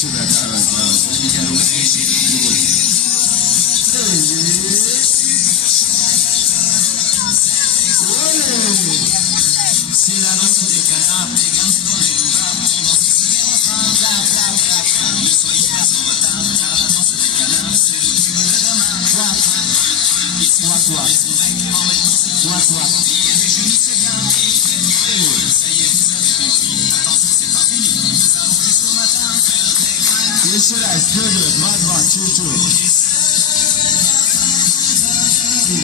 to that. All right. Let me get it. C'est la danse des canards, les gamins dans les bras, on danse ici des refrains, bla bla bla bla. Ne soyez pas en retard, car la danse des canards, c'est le tube de demain. Toi, toi, toi, et réjouissez bien, ça y est, vous avez compris. Attention, c'est pas fini, nous allons jusqu'au matin faire des grains. Yes, that's good, mad, choo choo.